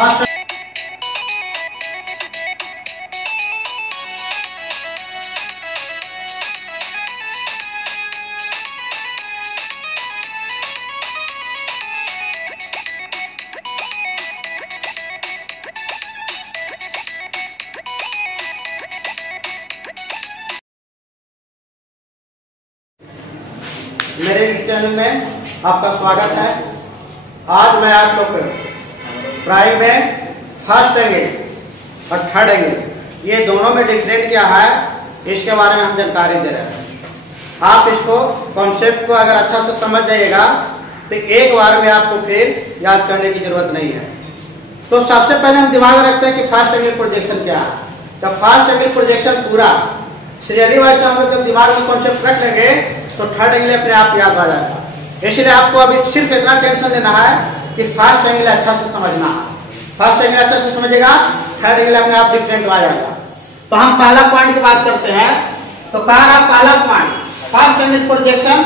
First मेरे channel में आपका स्वागत है। आज मैं आपको प्राइम में फर्स्ट एंगल और थर्ड एंगल ये दोनों में डिफरेंट क्या है इसके बारे में हम जानकारी दे रहे हैं। आप इसको कॉन्सेप्ट को अगर अच्छा से समझ जाइएगा तो एक बार में आपको फिर याद करने की जरूरत नहीं है। तो सबसे पहले हम दिमाग में रखते हैं कि फर्स्ट एंगल प्रोजेक्शन क्या है। तो फर्स्ट एंगल प्रोजेक्शन पूरा सीरियली वाइज हम लोग दिमाग में कॉन्सेप्ट रख लेंगे तो थर्ड एंगल अपने आप याद आ जाएगा। इसलिए आपको अभी सिर्फ इतना टेंशन लेना है कि फर्स्ट एंगल अच्छा से समझना है। फर्स्ट एंगल अच्छा से समझेगा थर्ड एंगल अपने आप डिफरेंट आ जाएगा। तो हम पहला पॉइंट की बात करते हैं। तो कहा रहा पहला पॉइंट फर्स्ट एंगल प्रोजेक्शन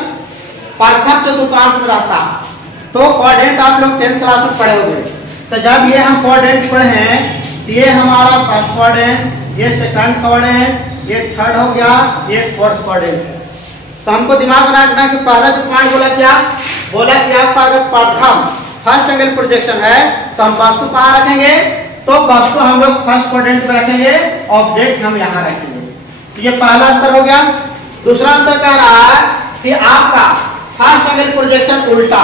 पार्थक चतुर्थांश में रहता है। तो कोऑर्डिनेट आप लोग 10th क्लास में पढ़े होंगे। तो जब ये हम कोऑर्डिनेट पढ़े हैं तो ये हमारा फर्स्ट कोऑर्डिनेट, ये सेकंड कोऑर्डिनेट, ये थर्ड हो गया, ये फोर्थ कोऑर्डिनेट है। तो हमको दिमाग में रखना कि पहला जो पॉइंट बोला कि आपका अगर प्रथम फर्स्ट एंगल प्रोजेक्शन है तो हम वस्तु कहाँ रखेंगे। तो वस्तु हम लोग फर्स्ट क्वाड्रेंट में रखेंगे, ऑब्जेक्ट हम यहाँ रखेंगे। तो ये पहला अंतर हो गया। दूसरा अंतर कह रहा है कि आपका फर्स्ट एंगल प्रोजेक्शन उल्टा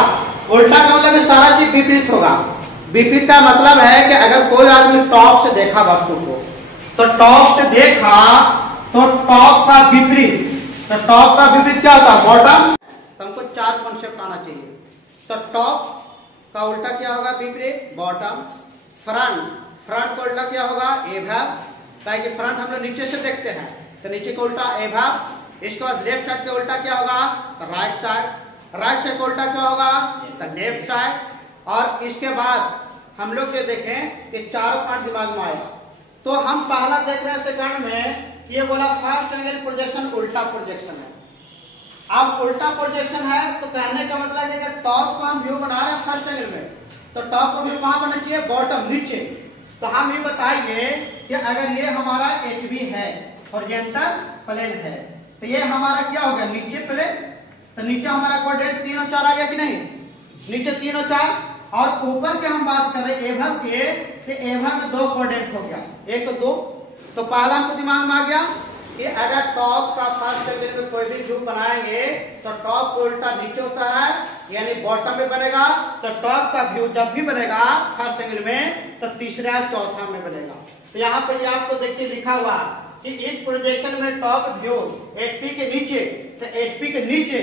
का मतलब सारा चीज विपरीत होगा। विपरीत का मतलब है कि अगर कोई आदमी टॉप से देखा वस्तु को तो टॉप से देखा तो टॉप का विपरीत, तो टॉप का विपरीत क्या होता है बॉटम। तो हमको 4 कॉन्सेप्ट आना चाहिए। तो टॉप का उल्टा क्या होगा विपरीत बॉटम। फ्रंट का उल्टा क्या होगा एभाब, ताकि फ्रंट हम लोग नीचे से देखते हैं तो नीचे का उल्टा एभाब। इसके बाद लेफ्ट साइड का उल्टा क्या होगा राइट साइड का उल्टा क्या होगा लेफ्ट साइड। और इसके बाद हम लोग जो देखें ये चारों पॉइंट दिमाग में आएगा। तो हम पहला देख रहे हैं सेकंड में ये बोला फर्स्ट एंगल प्रोजेक्शन उल्टा प्रोजेक्शन है। अब उल्टा प्रोजेक्शन है तो कहने का मतलब है कि टॉप को हम व्यू बना रहे हैं फर्स्ट एंगल में तो टॉप को व्यू कहां बनना चाहिए बॉटम नीचे। तो हम ये बताइए कि अगर ये हमारा एचबी है हॉरिजॉन्टल प्लेन है तो ये हमारा क्या हो गया नीचे प्लेन। तो नीचे हमारा कोऑर्डिनेट 3 और 4 आ गया कि नहीं, नीचे 3 और 4। और ऊपर के हम बात करें एभव के तो एभव में 2 कोऑर्डिनेट हो गया 1 और 2। तो पहला हमको दिमाग में आ गया कि अगर टॉप का फर्स्ट एंगल में कोई भी व्यू बनाएंगे तो टॉप को उल्टा नीचे होता है यानी बॉटम में बनेगा। तो टॉप का व्यू जब भी बनेगा फर्स्ट एंगल में तो तीसरा या चौथा में बनेगा। तो यहाँ पे आपको देखिए लिखा हुआ कि इस प्रोजेक्शन में टॉप व्यू एचपी के नीचे तो एचपी के नीचे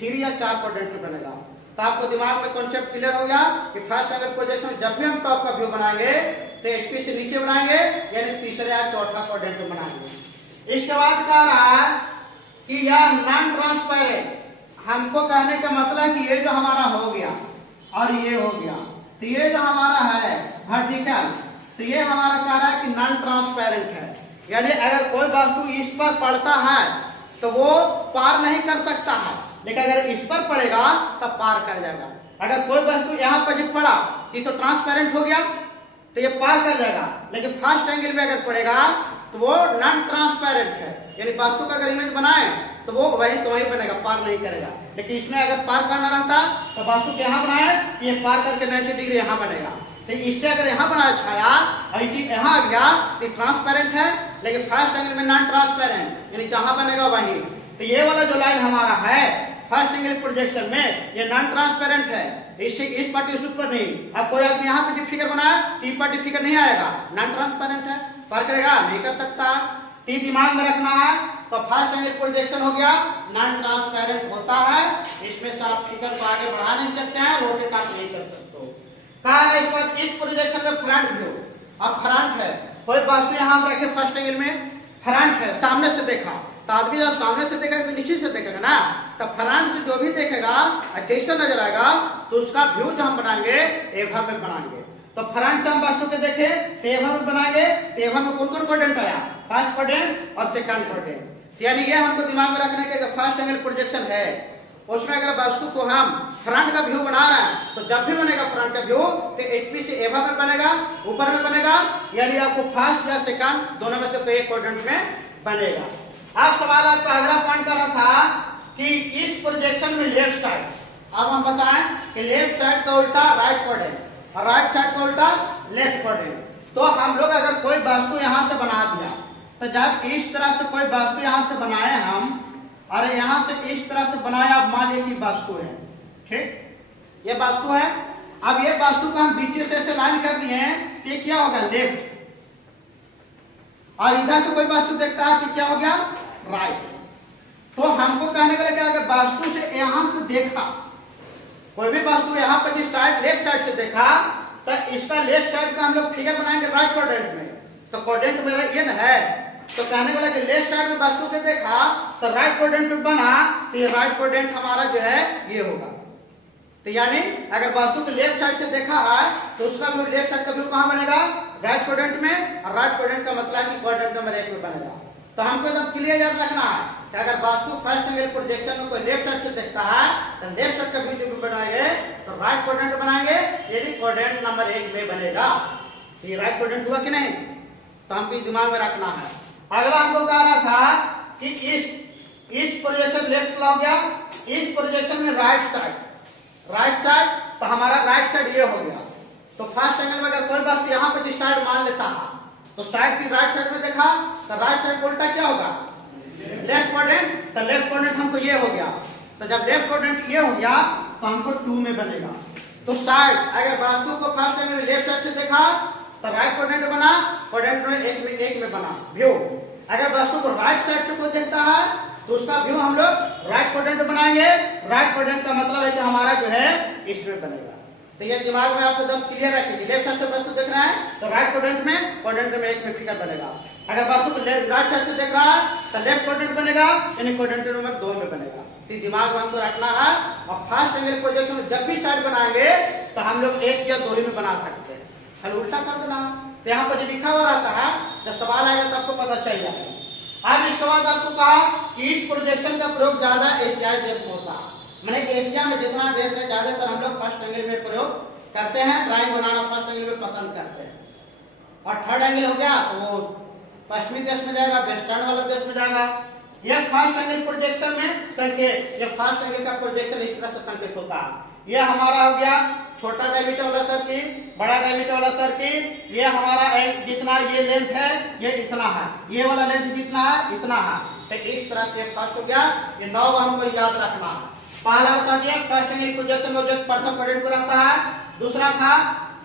3 या 4 क्वाड्रेंट में बनेगा। तो आपको दिमाग में कॉन्सेप्ट क्लियर हो गया कि फर्स्ट एंगल प्रोजेक्शन जब भी हम टॉप का व्यू बनाएंगे तो एचपी से नीचे बनाएंगे यानी तीसरे या चौथा क्वाड्रेंट में बनाएंगे। इसके बाद कह रहा है कि यह नॉन ट्रांसपेरेंट, हमको कहने का मतलब कि ये जो हमारा हो गया और ये हो गया तो ये जो हमारा है वर्टिकल तो ये हमारा कह रहा है कि नॉन ट्रांसपेरेंट है। यानी अगर कोई वस्तु इस पर पड़ता है तो वो पार नहीं कर सकता है, लेकिन अगर इस पर पड़ेगा तब पार कर जाएगा। अगर कोई वस्तु यहाँ पर जब पड़ा ये तो ट्रांसपेरेंट हो गया तो ये पार कर जाएगा, लेकिन फर्स्ट एंगल में अगर पड़ेगा तो वो नॉन ट्रांसपेरेंट है। यानी वस्तु का अगर इमेज बनाए तो वो वही तो वही बनेगा, पार नहीं करेगा। लेकिन इसमें अगर पार करना रहता तो वस्तु को यहाँ बनाए तो ये पार करके 90 डिग्री यहाँ बनेगा। तो इससे अगर यहाँ बनाया छाया और यहाँ आ गया तो ट्रांसपेरेंट है, लेकिन फर्स्ट एंगल में नॉन ट्रांसपेरेंट यानी जहां बनेगा वही। तो ये वाला जो लाइन हमारा है फर्स्ट एंगल प्रोजेक्शन में ये नॉन ट्रांसपेरेंट है, इससे इस पार्टी उस पर नहीं। अब कोई आदमी यहाँ पे फिगर बनाया तो पार्टी फिगर नहीं आएगा, नॉन ट्रांसपेरेंट है, पार करेगा नहीं कर सकता। टी दिमाग में रखना है। तो फर्स्ट एंगल प्रोजेक्शन हो गया नॉन ट्रांसपेरेंट होता है, इसमें से आप फिगर को आगे बढ़ा नहीं सकते हैं, रोटेट आप नहीं कर सकते। कहा है इस बात इस प्रोजेक्शन में फ्रंट व्यू। अब फ्रंट है कोई वस्तु यहाँ रखे फर्स्ट एंगल में फ्रंट है, सामने से देखा तो आदमी जब सामने से देखेगा तो नीचे से देखेगा ना। तो फ्रंट से जो भी देखेगा जैसा नजर आएगा तो उसका व्यू जो हम बनाएंगे एभव में बनाएंगे। तो फ्रंट से हम वस्तु के देखे तो एभव में बनाएंगे। तो एभव में कौन कौन क्वाड्रेंट आया फर्स्ट क्वाड्रेंट और सेकंड क्वाड्रेंट। यानी ये हमको दिमाग में रखने के फर्स्ट एंगल प्रोजेक्शन है उसमें अगर वास्तु को हम फ्रंट का व्यू बना रहे हैं तो जब भी बनेगा फ्रंट का व्यू तो एचपी से एवा में बनेगा, ऊपर में बनेगा, यानी आपको फर्स्ट या सेकंड दोनों में से कोई एक क्वाड्रेंट में बनेगा। अब सवाल आपका अगला पॉइंट कर रहा था कि इस प्रोजेक्शन में लेफ्ट साइड, अब हम बताएं कि लेफ्ट साइड का उल्टा राइट क्वाड्रेंट और राइट साइड का उल्टा लेफ्ट क्वाड्रेंट। तो हम लोग अगर कोई वास्तु यहां से बना दिया तो जब इस तरह से कोई वास्तु यहां से बनाए हम, अरे यहां से इस तरह से बनाया, मान लीजिए कि वास्तु है, ठीक, ये वास्तु है। अब ये वास्तु को हम बीच से ऐसे लाइन कर दिए हैं कि क्या होगा लेफ्ट, और इधर से कोई वास्तु देखता है कि क्या हो गया राइट। तो हमको कहने के लिए क्या, अगर वास्तु से यहां से देखा, कोई भी वास्तु यहां पर जिस साइड लेफ्ट साइड से देखा तो इसका लेफ्ट साइड का हम लोग फिगर बनाएंगे राइट क्वाड्रेंट में। तो क्वाड्रेंट मेरा ये न है, तो कहने के लिए लेफ्ट साइड में वास्तु से देखा तो राइट क्वाड्रेंट में बना, तो ये राइट क्वाड्रेंट हमारा जो है ये होगा। तो यानी अगर वास्तु को लेफ्ट साइड से देखा है तो उसका व्यू, लेफ्ट साइड का व्यू कहां बनेगा राइट क्वाड्रेंट में, और राइट क्वाड्रेंट का मतलब है कि क्वाड्रेंट नंबर 1 में बनेगा। तो हमको जब क्लियर याद रखना है कि अगर वास्तु फर्स्ट एंगल प्रोजेक्शन में कोई लेफ्ट साइड से देखता है तो लेफ्ट साइड का व्यू जब बनाएंगे तो राइट क्वाड्रेंट बनाएंगे, यदि क्वाड्रेंट नंबर 1 में बनेगा। ये राइट क्वाड्रेंट हुआ कि नहीं, तो हमको दिमाग में रखना है। अगला हमको कह रहा था कि इस प्रोजेक्शन लेफ्ट का हो गया, इस प्रोजेक्शन में राइट साइड, तो हमारा राइट साइड ये हो गया। तो फर्स्ट एंगल में अगर कोई बात यहाँ पे साइड मान लेता है तो साइड की राइट साइड में देखा तो राइट साइड उल्टा क्या होगा लेफ्ट क्वाड्रेंट, तो लेफ्ट क्वाड्रेंट हमको ये हो गया। तो जब लेफ्ट क्वाड्रेंट ये हो गया तो हमको 2 में बनेगा। तो साइड अगर वास्तु को फर्स्ट एंगल में लेफ्ट साइड से देखा तो राइट क्वाड्रेंट बना, क्वाड्रेंट में एक में बना व्यू। अगर वास्तु को राइट साइड से कोई देखता है तो उसका व्यू हम लोग राइट क्वाड्रेंट बनाएंगे। राइट क्वाड्रेंट का मतलब है कि हमारा जो है इसमें बनेगा। तो ये दिमाग में आपको एकदम क्लियर रखिए, लेफ्ट साइड से वास्तु देख रहा है तो राइट क्वाड्रेंट में 1 में फिगर बनेगा। अगर वास्तु को राइट साइड से देख रहा है तो लेफ्ट क्वाड्रेंट बनेगा, यानी क्वाड्रेंट नंबर 2 में बनेगा। तो दिमाग में हमको रखना है। और फर्स्ट एंगल प्रोजेक्शन में जब भी साइड बनाएंगे तो हम लोग 1 या 2 में बना सकते हैं, खाली उल्टा कर देना। तो यहाँ पर जो लिखा हुआ रहता है जब सवाल आएगा तो आपको पता चल जाएगा। अब इसके बाद आपको कहा कि इस प्रोजेक्शन का प्रयोग ज्यादा एशियाई देश में होता है, मैंने एशिया में जितना देश है ज्यादातर हम लोग फर्स्ट एंगल में प्रयोग करते हैं, ड्राइंग बनाना फर्स्ट एंगल में पसंद करते हैं। और थर्ड एंगल हो गया तो वो पश्चिमी देश में जाएगा, वेस्टर्न वाला देश में जाएगा। यह फर्स्ट एंगल प्रोजेक्शन में संकेत, यह फर्स्ट एंगल का प्रोजेक्शन इस तरह से संकेत होता है। यह हमारा हो गया छोटा डायमीटर वाला सर्किल, बड़ा डायमीटर वाला सर्किल। ये हमारा जितना ये लेंथ है ये इतना है, ये वाला लेंथ जितना है इतना है। तो इस तरह से फर्स्ट हो गया, ये 9 हमको याद रखना है। पहला बता दिया फर्स्ट एंगल प्रोजेक्शन में ऑब्जेक्ट प्रथम क्वाड्रेंट में रहता है। दूसरा था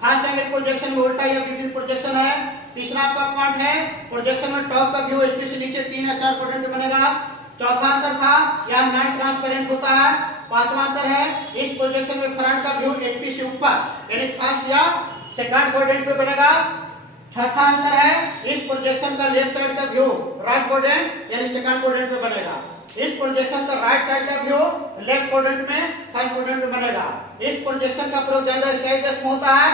फर्स्ट एंगल प्रोजेक्शन में उल्टा या विपरीत प्रोजेक्शन है। तीसरा आपका पॉइंट है प्रोजेक्शन में टॉप का व्यू एचपी से नीचे 3 या 4 क्वाड्रेंट बनेगा। चौथा अंतर था यह नॉन ट्रांसपेरेंट होता है। पांचवा अंतर है इस प्रोजेक्शन में फ्रंट का व्यू एचपी से ऊपर यानी फर्स्ट या सेकंड क्वाड्रेंट में बनेगा। छठा अंतर है इस प्रोजेक्शन का लेफ्ट साइड का व्यू राइट क्वाड्रेंट यानी सेकंड क्वाड्रेंट में बनेगा। इस प्रोजेक्शन का राइट साइड का व्यू लेफ्ट क्वाड्रेंट में फर्स्ट क्वाड्रेंट में बनेगा। इस प्रोजेक्शन का प्रयोग ज्यादा एशियाई देश में होता है।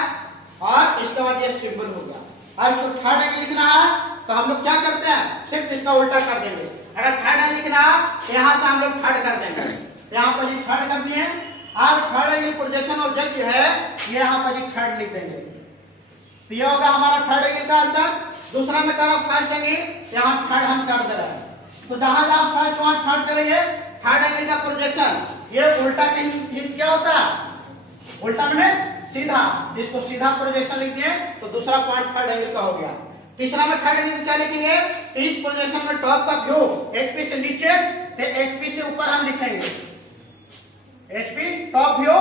और इसके बाद ये सिंबल हो गया। अब इसको थर्ड एंगल लिखना है तो हम लोग क्या करते हैं, सिर्फ इसका उल्टा कर देंगे। अगर थर्ड एंगल लिखना है तो यहाँ से हम लोग थर्ड कर देंगे। यहाँ पर जी थर्ड कर दिए। अब थर्ड एंगल प्रोजेक्शन ऑब्जेक्ट जो है ये यहाँ पर जी थर्ड लिख देंगे। तो ये होगा हमारा थर्ड एंगल का आंसर। दूसरा में कह रहा फर्स्ट एंगल, यहाँ थर्ड हम कर दे रहे हैं। तो जहां जहां फर्स्ट वहां थर्ड करेंगे। थर्ड एंगल का प्रोजेक्शन ये उल्टा के हिंट क्या होता है, उल्टा मैंने सीधा, जिसको सीधा प्रोजेक्शन लिख दिए तो दूसरा पॉइंट थर्ड एंगल का हो गया। तीसरा में थर्ड एंगल क्या लिखेंगे, इस प्रोजेक्शन में टॉप का व्यू एचपी से नीचे तो एचपी से ऊपर हम लिखेंगे। एचपी टॉप व्यू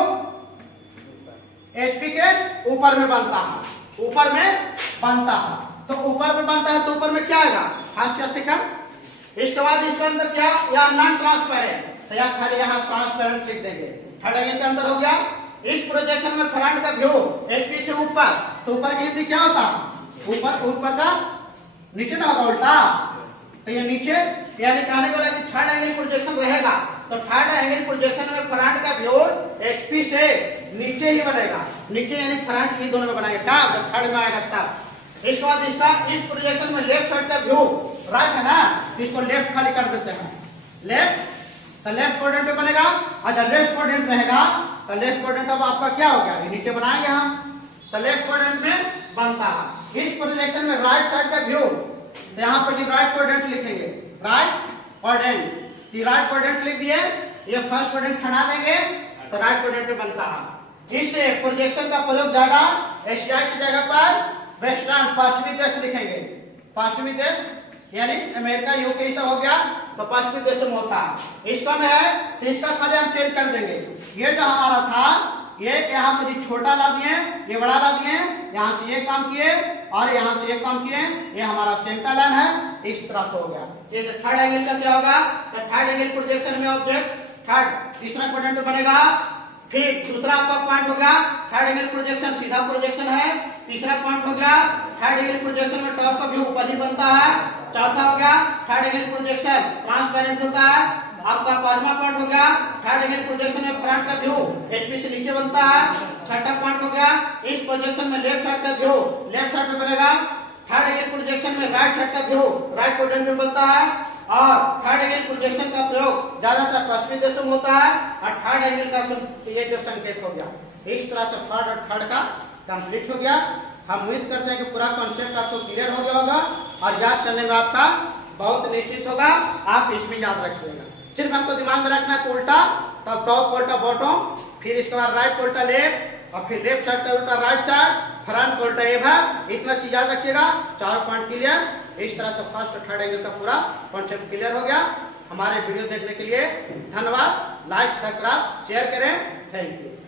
एचपी के ऊपर में बनता है, ऊपर में बनता है। तो ऊपर में बनता है तो ऊपर में क्या आएगा फर्स्ट या सेकंड। इसके बाद इसके अंदर क्या या नॉन ट्रांसपेरेंट, तो या खाली यहाँ ट्रांसपेरेंट लिख देंगे। थर्ड एंगल के अंदर हो गया इस प्रोजेक्शन में फ्रंट का व्यू एचपी से ऊपर, तो ऊपर की हिंदी क्या होता है ऊपर, ऊपर का नीचे ना होगा उल्टा। तो ये नीचे यानी कहने को लगा कि थर्ड एंगल प्रोजेक्शन रहेगा तो थर्ड एंगल प्रोजेक्शन में फ्रंट का व्यू एचपी से नीचे ही बनेगा। नीचे यानी फ्रंट ये दोनों में बनाएंगे क्या जब थर्ड में आएगा तब। इसके बाद इसका इस प्रोजेक्शन में लेफ्ट साइड का व्यू राइट है ना, इसको लेफ्ट खाली कर देते हैं। लेफ्ट तो लेफ्ट क्वाड्रेंट में बनेगा। और जब लेफ्ट क्वाड्रेंट रहेगा तो लेफ्ट क्वाड्रेंट अब आपका क्या हो गया, नीचे बनाएंगे हम, तो लेफ्ट क्वाड्रेंट में बनता है। इस प्रोजेक्शन में राइट साइड का व्यू, तो यहाँ पर राइट क्वाड्रेंट लिखेंगे, राइट क्वाड्रेंट, राइट क्वाड्रेंट लिख दिए, ये फर्स्ट क्वाड्रेंट हटा देंगे तो राइट क्वाड्रेंट में बनता है। इस प्रोजेक्शन का प्रयोग ज्यादा एशिया की जगह पर वेस्टर्न पश्चिमी देश लिखेंगे, पश्चिमी देश यानी अमेरिका यूके सब हो गया तो पश्चिमी देशों में होता है। इसका में है तो इसका खाली हम चेंज कर देंगे। ये जो हमारा था ये यहाँ पर छोटा ला दिए, ये बड़ा ला दिए, यहाँ से ये काम किए और यहाँ से ये काम किए, ये हमारा सेंटर लाइन है, इस तरह से हो गया। ये थर्ड एंगल का क्या होगा, तो थर्ड एंगल प्रोजेक्शन में ऑब्जेक्ट थर्ड तीसरा क्वाड्रेंट बनेगा। फिर दूसरा आपका पॉइंट हो गया थर्ड एंगल प्रोजेक्शन, सीधा प्रोजेक्शन है। तीसरा पॉइंट हो गया थर्ड एंगल प्रोजेक्शन में टॉप का व्यू ऊपर ही बनता है। चौथा हो गया थर्ड एंगल प्रोजेक्शन ट्रांसपेरेंट होता है। आपका पांचवा पॉइंट हो गया थर्ड एंगल प्रोजेक्शन में फ्रंट का व्यू एचपी से नीचे बनता है। छठा पॉइंट हो गया इस प्रोजेक्शन में लेफ्ट साइड का व्यू लेफ्ट साइड में बनेगा। थर्ड एंगल प्रोजेक्शन में राइट साइड का व्यू राइट क्वाड्रेंट में बनता है। और थर्ड एंगल प्रोजेक्शन का प्रयोग ज्यादातर पश्चिमी देशों में होता है। और थर्ड एंगल का ये जो संकेत हो गया, इस तरह से थर्ड और थर्ड का कंप्लीट हो गया। हम उम्मीद करते हैं कि पूरा कॉन्सेप्ट आपको क्लियर हो गया होगा और याद करने में आपका बहुत निश्चित होगा, आप इसमें याद रखिएगा। सिर्फ हमको दिमाग में रखना है उल्टा, तब टॉप उल्टा बॉटम, फिर इसके बाद राइट उल्टा लेफ्ट और फिर लेफ्ट साइड का उल्टा राइट साइड, फ्रंट उल्टा ए भाग, इतना चीज याद रखिएगा। चार पॉइंट क्लियर। इस तरह से फर्स्ट और थर्ड एंगल का पूरा कॉन्सेप्ट क्लियर हो गया। हमारे वीडियो देखने के लिए धन्यवाद। लाइक सब्सक्राइब शेयर करें। Thank you.